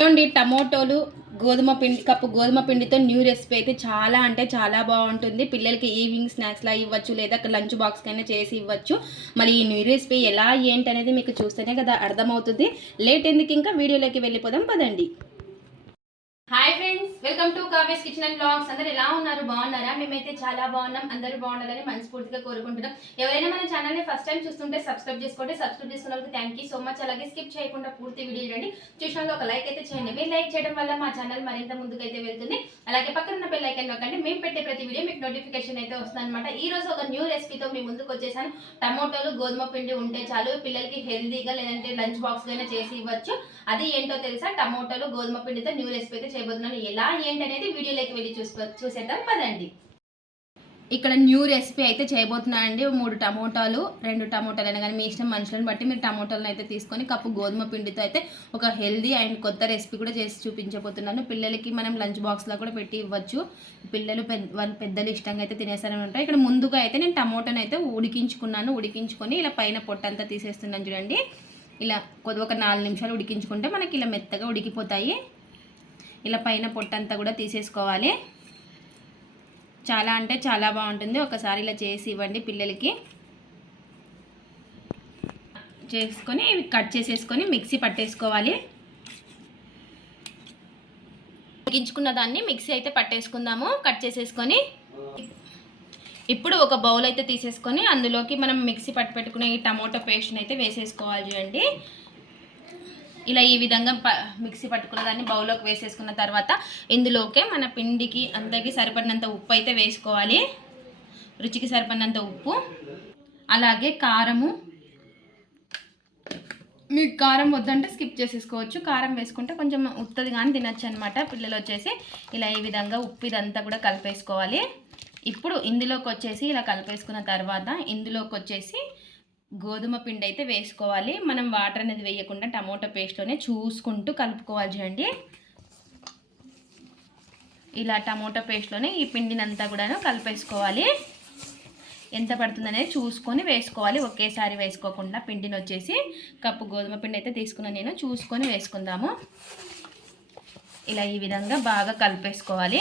చూడండి టమోటోలు గోధుమ పిండి కప్పు గోధుమ పిండితో న్యూ రెసిపీ అయితే చాలా అంటే చాలా బాగుంటుంది. పిల్లలకి ఈవినింగ్ స్నాక్స్లా ఇవ్వచ్చు లేదా లంచ్ బాక్స్ కైనా చేసి ఇవ్వచ్చు. మరి ఈ న్యూ రెసిపీ ఎలా ఏంటి అనేది మీకు చూస్తేనే కదా అర్థమవుతుంది. లేట్ ఎందుకు ఇంకా వీడియోలోకి వెళ్ళిపోదాం పదండి. Hi friends welcome to Kavya's kitchen and vlogs అందరు ఎలా ఉన్నారు? బాగున్నారా? మేమైతే చాలా బాగున్నాం. అందరూ బాగుండాలని మనస్ఫూర్తిగా కోరుకుంటున్నాం. ఎవరైనా మన ఛానల్ని ఫస్ట్ టైం చూస్తుంటే సబ్స్క్రైబ్ చేసుకోండి. సబ్స్క్రైబ్ చేసుకున్న వాళ్ళకి థ్యాంక్ యూ సో మచ్ అలాగే స్కిప్ చేయకుండా పూర్తి వీడియో చూడండి చూసిన ఒక లైక్ అయితే చేయండి. మీరు లైక్ చేయడం వల్ల మా ఛానల్ మరింత ముందుకైతే వెళ్తుంది. అలాగే పక్కన ఉన్న బెల్ ఐకన్ నొక్కండి. మేము పెట్టే ప్రతి వీడియో మీకు నోటిఫికేషన్ అయితే వస్తుంది అనమాట ఈ రోజు ఒక న్యూ రెసిపీతో మీ ముందుకు వచ్చేసాను. టమోటాలు గోధుమ పిండి ఉంటే చాలు. పిల్లలకి హెల్దీగా లేదంటే లంచ్ బాక్స్ అయినా చేసి ఇవ్వచ్చు. అది ఏంటో తెలుసా? టమోటాలు గోధుమ పిండితో న్యూ రెసిపీ అయితే చేయబోతున్నాను ఎలా ఏంటి అనేది వీడియోలోకి వెళ్ళి చూసుకో చూసేద్దాం పదండి. ఇక్కడ న్యూ రెసిపీ అయితే చేయబోతున్నానండి. మూడు టమోటాలు రెండు టమోటాలు అయినా కానీ మీ ఇష్టం మనుషులను బట్టి మీరు టమోటాలను అయితే తీసుకొని కప్పు గోధుమ పిండితో అయితే ఒక హెల్దీ అండ్ కొత్త రెసిపీ కూడా చేసి చూపించబోతున్నాను. పిల్లలకి మనం లంచ్ బాక్స్లో కూడా పెట్టి ఇవ్వచ్చు. పిల్లలు పెద్ద వాళ్ళు పెద్దలు ఇష్టంగా అయితే తినేసారని ఉంటారు. ఇక్కడ ముందుగా అయితే నేను టమోటాను అయితే ఉడికించుకున్నాను. ఉడికించుకొని ఇలా పైన పొట్టంతా తీసేస్తున్నాను చూడండి. ఇలా కొద్ది ఒక నాలుగు నిమిషాలు ఉడికించుకుంటే మనకి ఇలా మెత్తగా ఉడికిపోతాయి. ఇలా పైన పొట్టంతా కూడా తీసేసుకోవాలి. చాలా అంటే చాలా బాగుంటుంది. ఒకసారి ఇలా చేసి ఇవ్వండి పిల్లలకి. చేసుకొని ఇవి కట్ చేసేసుకొని మిక్సీ పట్టేసుకోవాలి. తగ్గించుకున్న దాన్ని మిక్సీ అయితే పట్టేసుకుందాము. కట్ చేసేసుకొని ఇప్పుడు ఒక బౌల్ అయితే తీసేసుకొని అందులోకి మనం మిక్సీ పట్టు పెట్టుకునే ఈ టమోటో పేస్ట్ని అయితే వేసేసుకోవాలి చూడండి. ఇలా ఈ విధంగా ప మిక్సీ పట్టుకున్న దాన్ని బౌల్లోకి వేసేసుకున్న తర్వాత ఇందులోకే మన పిండికి అంతకి సరిపడినంత ఉప్పు అయితే వేసుకోవాలి. రుచికి సరిపడినంత ఉప్పు అలాగే కారము. మీకు కారం వద్దంటే స్కిప్ చేసేసుకోవచ్చు. కారం వేసుకుంటే కొంచెం ఉత్తది కానీ తినచ్చు అనమాట పిల్లలు వచ్చేసి ఇలా ఈ విధంగా ఉప్పు ఇదంతా కూడా కలిపేసుకోవాలి. ఇప్పుడు ఇందులోకి వచ్చేసి ఇలా కలిపేసుకున్న తర్వాత ఇందులోకి వచ్చేసి గోధుమ పిండి అయితే వేసుకోవాలి. మనం వాటర్ అనేది వేయకుండా టమోటా పేస్ట్లోనే చూసుకుంటూ కలుపుకోవాలి చూడండి. ఇలా టమోటా పేస్ట్లోనే ఈ పిండిని అంతా కూడా కలిపేసుకోవాలి. ఎంత పడుతుంది అనేది చూసుకొని వేసుకోవాలి. ఒకేసారి వేసుకోకుండా పిండిని వచ్చేసి కప్పు గోధుమ పిండి అయితే తీసుకున్నాను నేను. చూసుకొని వేసుకుందాము. ఇలా ఈ విధంగా బాగా కలిపేసుకోవాలి.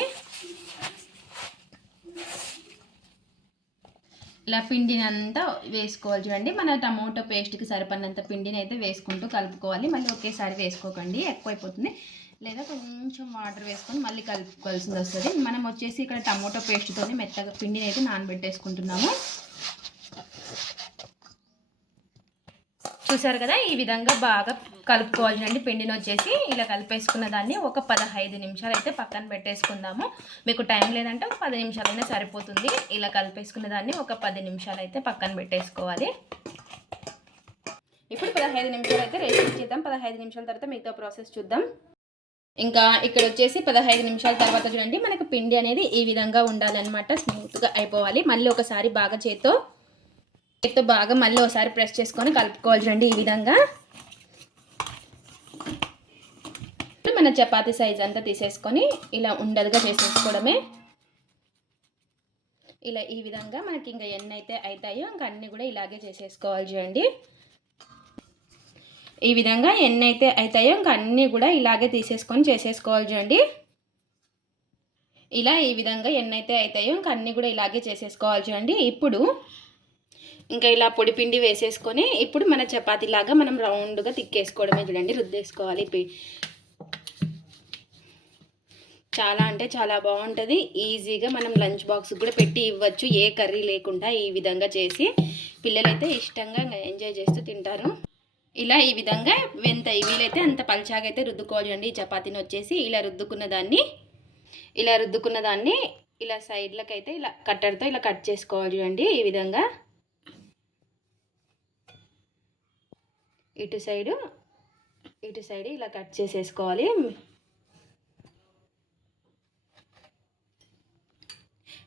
ఇలా పిండిని అంతా వేసుకోవాలి చూడండి. మన టమోటో పేస్ట్కి సరిపడినంత పిండిని అయితే వేసుకుంటూ కలుపుకోవాలి. మళ్ళీ ఒకేసారి వేసుకోకండి. ఎక్కువైపోతుంది. లేదా కొంచెం వాటర్ వేసుకొని మళ్ళీ కలుపుకోవాల్సింది వస్తుంది. మనం వచ్చేసి ఇక్కడ టమోటో పేస్ట్తో మెత్తగా పిండిని అయితే నానబెట్టేసుకుంటున్నాము. చూసారు కదా ఈ విధంగా బాగా కలుపుకోవాలి అండి పిండిని వచ్చేసి ఇలా కలిపేసుకున్న దాన్ని ఒక పదహైదు నిమిషాలు అయితే పక్కన పెట్టేసుకుందాము. మీకు టైం లేదంటే ఒక పది నిమిషాలైనా సరిపోతుంది. ఇలా కలిపేసుకున్న దాన్ని ఒక పది నిమిషాలు అయితే పక్కన పెట్టేసుకోవాలి. ఇప్పుడు పదహైదు నిమిషాలు అయితే రెస్ట్ చేద్దాం పదహైదు నిమిషాల తర్వాత మిగతా ప్రాసెస్ చూద్దాం. ఇంకా ఇక్కడ వచ్చేసి పదహైదు నిమిషాల తర్వాత చూడండి మనకు పిండి అనేది ఈ విధంగా ఉండాలన్నమాట. స్మూత్గా అయిపోవాలి. మళ్ళీ ఒకసారి బాగా చేత్తో చేతితో బాగా మళ్ళీ ఒకసారి ప్రెస్ చేసుకొని కలుపుకోవాలి చూడండి ఈ విధంగా. మన చపాతీ సైజ్ అంతా తీసేసుకొని ఇలా ఉండదుగా చేసేసుకోవడమే. ఇలా ఈ విధంగా మనకి ఇంకా ఎన్ని అయితే అవుతాయో ఇంకా అన్నీ కూడా ఇలాగే చేసేసుకోవాలి చూడండి. ఈ విధంగా ఎన్ని అయితే అవుతాయో ఇంకా అన్నీ కూడా ఇలాగే తీసేసుకొని చేసేసుకోవాలి చూడండి. ఇలా ఈ విధంగా ఎన్నైతే అవుతాయో ఇంకా అన్నీ కూడా ఇలాగే చేసేసుకోవాలి చూడండి. ఇప్పుడు ఇంకా ఇలా పొడి పిండి వేసేసుకొని ఇప్పుడు మన చపాతీలాగా మనం రౌండ్గా తిక్కేసుకోవడమే చూడండి రుద్దేసుకోవాలి. చాలా అంటే చాలా బాగుంటుంది. ఈజీగా మనం లంచ్ బాక్స్ కూడా పెట్టి ఇవ్వచ్చు. ఏ కర్రీ లేకుండా ఈ విధంగా చేసి పిల్లలైతే ఇష్టంగా ఎంజాయ్ చేస్తూ తింటారు. ఇలా ఈ విధంగా ఎంత వీలైతే అంత పల్చాగా అయితే రుద్దుకోవాలి అండి ఈ చపాతీని వచ్చేసి ఇలా రుద్దుకున్న దాన్ని ఇలా రుద్దుకున్న దాన్ని ఇలా సైడ్లకైతే ఇలా కట్టర్తో ఇలా కట్ చేసుకోవాలి చూడండి. ఈ విధంగా ఇటు సైడు ఇటు సైడ్ ఇలా కట్ చేసేసుకోవాలి.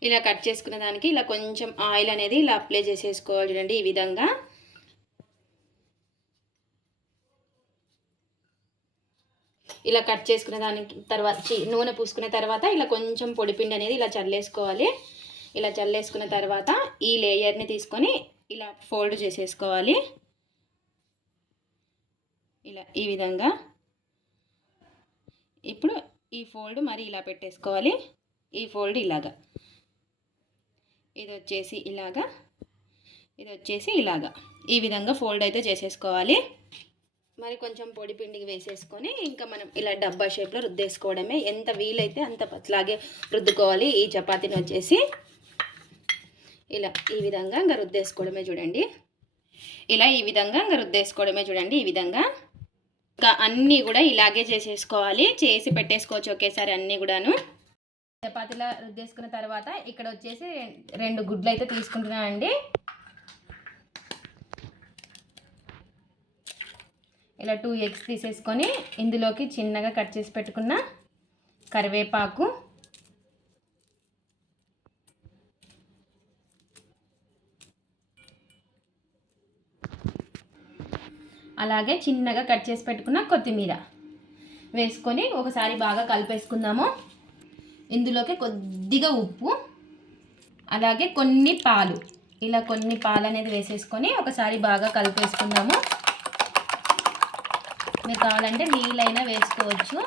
ఇలా కట్ చేసుకున్న దానికి ఇలా కొంచెం ఆయిల్ అనేది ఇలా అప్లై చేసేసుకోవాలి చూడండి ఈ విధంగా. ఇలా కట్ చేసుకున్న దానికి తర్వాత నూనె పూసుకున్న తర్వాత ఇలా కొంచెం పొడిపిండి అనేది ఇలా చల్లేసుకోవాలి. ఇలా చల్లేసుకున్న తర్వాత ఈ లేయర్ని తీసుకొని ఇలా ఫోల్డ్ చేసేసుకోవాలి. ఇలా ఈ విధంగా. ఇప్పుడు ఈ ఫోల్డ్ మరి ఇలా పెట్టేసుకోవాలి. ఈ ఫోల్డ్ ఇలాగా. ఇది వచ్చేసి ఇలాగా. ఇది వచ్చేసి ఇలాగా. ఈ విధంగా ఫోల్డ్ అయితే చేసేసుకోవాలి. మరి కొంచెం పొడి పిండికి వేసేసుకొని ఇంకా మనం ఇలా డబ్బా షేప్లో రుద్దేసుకోవడమే. ఎంత వీలైతే అంత పట్లాగే రుద్దుకోవాలి. ఈ చపాతీని వచ్చేసి. ఇలా ఈ విధంగా ఇంకా రుద్దేసుకోవడమే చూడండి. ఇలా ఈ విధంగా ఇంకా రుద్దేసుకోవడమే చూడండి. ఈ విధంగా. ఇంకా అన్నీ కూడా ఇలాగే చేసేసుకోవాలి. చేసి పెట్టేసుకోవచ్చు ఒకేసారి అన్నీ కూడాను. చపాతీలా రుద్దేసుకున్న తర్వాత ఇక్కడ వచ్చేసి రెండు గుడ్లు అయితే తీసుకుంటున్నానండి ఇలా టూ ఎగ్స్ తీసేసుకొని ఇందులోకి చిన్నగా కట్ చేసి పెట్టుకున్న కరివేపాకు. అలాగే చిన్నగా కట్ చేసి పెట్టుకున్న కొత్తిమీర వేసుకొని ఒకసారి బాగా కలిపేసుకుందాము. ఇందులోకి కొద్దిగా ఉప్పు అలాగే కొన్ని పాలు. ఇలా కొన్ని పాలు అనేది వేసేసుకొని ఒకసారి బాగా కలిపేసుకుందాము. మీరు కావాలంటే నీళ్ళైనా వేసుకోవచ్చు.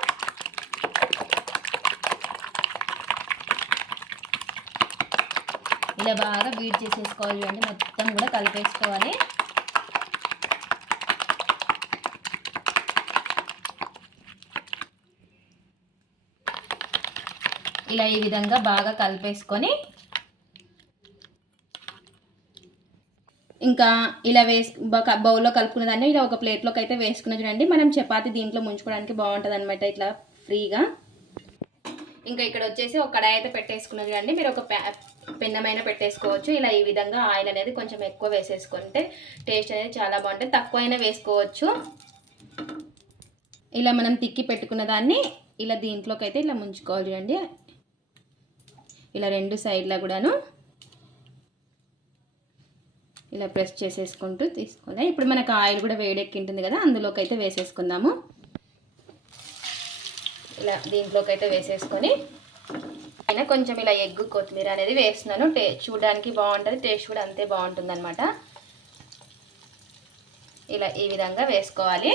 ఇలా బాగా బీట్ చేసేసుకోవాలి అంటే మొత్తం కూడా కలిపేసుకోవాలి. ఇలా ఈ విధంగా బాగా కలిపేసుకొని ఇంకా ఇలా వేసు బౌల్లో కలుపుకున్న దాన్ని ఇలా ఒక ప్లేట్లోకి అయితే వేసుకున్న చూడండి. మనం చపాతి దీంట్లో ముంచుకోవడానికి బాగుంటుంది అనమాట ఇట్లా ఫ్రీగా. ఇంకా ఇక్కడ వచ్చేసి ఒక కడాయి అయితే పెట్టేసుకున్నది చూడండి. మీరు ఒక పెన్నమైన పెట్టేసుకోవచ్చు. ఇలా ఈ విధంగా ఆయిల్ అనేది కొంచెం ఎక్కువ వేసేసుకుంటే టేస్ట్ అనేది చాలా బాగుంటుంది. తక్కువ అయినా వేసుకోవచ్చు. ఇలా మనం తిక్కి పెట్టుకున్న దాన్ని ఇలా దీంట్లోకి అయితే ఇలా ముంచుకోవాలి చూడండి. ఇలా రెండు సైడ్లా కూడాను ఇలా ప్రెస్ చేసేసుకుంటూ తీసుకుందాం. ఇప్పుడు మనకు ఆయిల్ కూడా వేడెక్కి ఉంటుంది కదా అందులోకి అయితే వేసేసుకుందాము. ఇలా దీంట్లోకి అయితే వేసేసుకొని అయినా కొంచెం ఇలా ఎగ్గు కొత్తిమీర అనేది వేస్తున్నాను. టే చూడడానికి బాగుంటుంది టేస్ట్ కూడా అంతే బాగుంటుంది అనమాట ఇలా ఈ విధంగా వేసుకోవాలి.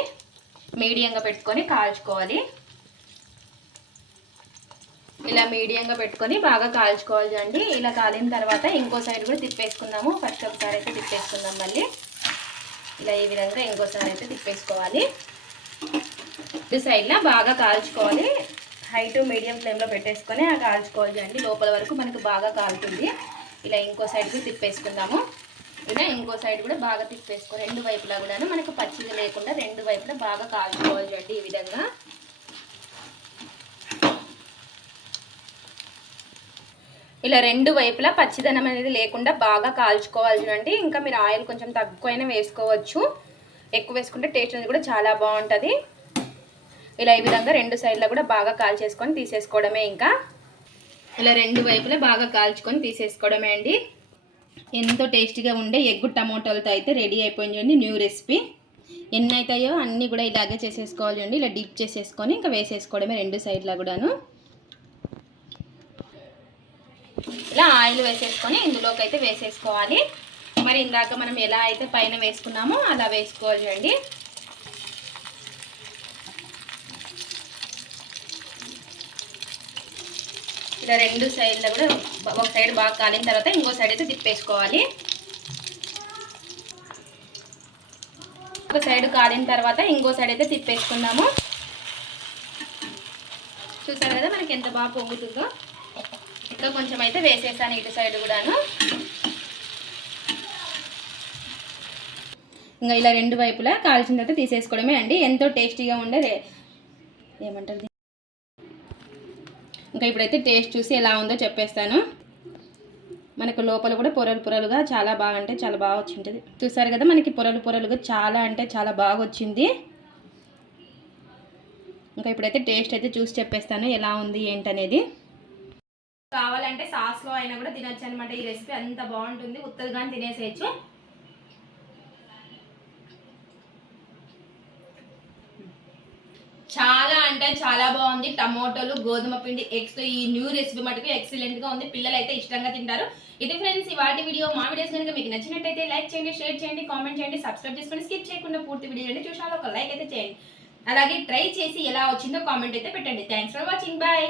మీడియంగా పెట్టుకొని కాల్చుకోవాలి. ఇలా మీడియంగా పెట్టుకొని బాగా కాల్చుకోవాలి అండి. ఇలా కాలిన తర్వాత ఇంకో సైడ్ కూడా తిప్పేసుకుందాము. ఫస్ట్ ఒకసారి అయితే తిప్పేసుకుందాం మళ్ళీ. ఇలా ఈ విధంగా ఇంకోసారి అయితే తిప్పేసుకోవాలి. ఇటు సైడ్లో బాగా కాల్చుకోవాలి. హై టు మీడియం ఫ్లేమ్లో పెట్టేసుకొని ఆ కాల్చుకోవాలి అండి. లోపల వరకు మనకు బాగా కాలుతుంది. ఇలా ఇంకో సైడ్ కూడా తిప్పేసుకుందాము. ఇలా ఇంకో సైడ్ కూడా బాగా తిప్పేసుకో రెండు వైపులా కూడా మనకు పచ్చిగా లేకుండా రెండు వైపులా బాగా కాల్చుకోవాలి అండి ఈ విధంగా. ఇలా రెండు వైపులా పచ్చిదనం అనేది లేకుండా బాగా కాల్చుకోవాలి ఇంకా మీరు ఆయిల్ కొంచెం తక్కువైనా వేసుకోవచ్చు. ఎక్కువ వేసుకుంటే టేస్ట్ అనేది కూడా చాలా బాగుంటుంది. ఇలా ఈ విధంగా రెండు సైడ్లో కూడా బాగా కాల్చేసుకొని తీసేసుకోవడమే ఇంకా. ఇలా రెండు వైపులా బాగా కాల్చుకొని తీసేసుకోవడమే అండి. ఎంతో టేస్టీగా ఉండే ఎగ్గు టమోటాలతో అయితే రెడీ అయిపోయింది న్యూ రెసిపీ. ఎన్ని అవుతాయో అన్నీ కూడా ఇలాగే చేసేసుకోవాలి అండి. ఇలా డిప్ చేసేసుకొని ఇంకా వేసేసుకోవడమే రెండు సైడ్లో కూడాను. ఇలా ఆయిల్ వేసేసుకొని ఇందులోకి అయితే వేసేసుకోవాలి. మరి ఇందాక మనం ఎలా అయితే పైన వేసుకున్నామో అలా వేసుకోవాలి చూడండి. ఇలా రెండు సైడ్లో కూడా ఒక సైడ్ బాగా కాలిన తర్వాత ఇంకో సైడ్ అయితే తిప్పేసుకోవాలి. ఒక సైడ్ కాలిన తర్వాత ఇంకో సైడ్ అయితే తిప్పేసుకుందాము. చూసారు కదా మనకి ఎంత బాగా పొంగుతుందో? దీంట్లో కొంచెం అయితే వేసేసాను ఇటు సైడ్ కూడాను. ఇంకా ఇలా రెండు వైపులా కాల్చిన తర్వాత తీసేసుకోవడమే అండి. ఎంతో టేస్టీగా ఉండే ఏమంటారు ఇంకా ఇప్పుడైతే టేస్ట్ చూసి ఎలా ఉందో చెప్పేస్తాను. మనకు లోపల కూడా పొరలు పొరలుగా చాలా బాగా అంటే చాలా బాగా వచ్చింటుంది. చూసారు కదా మనకి పొరలు పొరలుగా చాలా అంటే చాలా బాగా వచ్చింది. ఇంకా ఇప్పుడైతే టేస్ట్ అయితే చూసి చెప్పేస్తాను ఎలా ఉంది ఏంటనేది. కావాలంటే సాస్లో అయినా కూడా తినొచ్చు అనమాట ఈ రెసిపీ అంత బాగుంటుంది. ఉత్తరగానే తినేసేయచ్చు. చాలా అంటే చాలా బాగుంది. టమోటోలు గోధుమ పిండి ఎగ్స్. ఈ న్యూ రెసిపీ మటుకు ఎక్సలెంట్గా ఉంది. పిల్లలు అయితే ఇష్టంగా తింటారు. ఇది ఫ్రెండ్స్ ఇవాటి వీడియో మా వీడియోస్ కనుక మీకు నచ్చినట్టయితే లైక్ చేయండి షేర్ చేయండి కామెంట్ చేయండి సబ్స్క్రైబ్ చేసుకొని స్కిప్ చేయకుండా పూర్తి వీడియో చూడండి. చూసాలో ఒక లైక్ అయితే చేయండి. అలాగే ట్రై చేసి ఎలా వచ్చిందో కామెంట్ అయితే పెట్టండి. Thanks for watching bye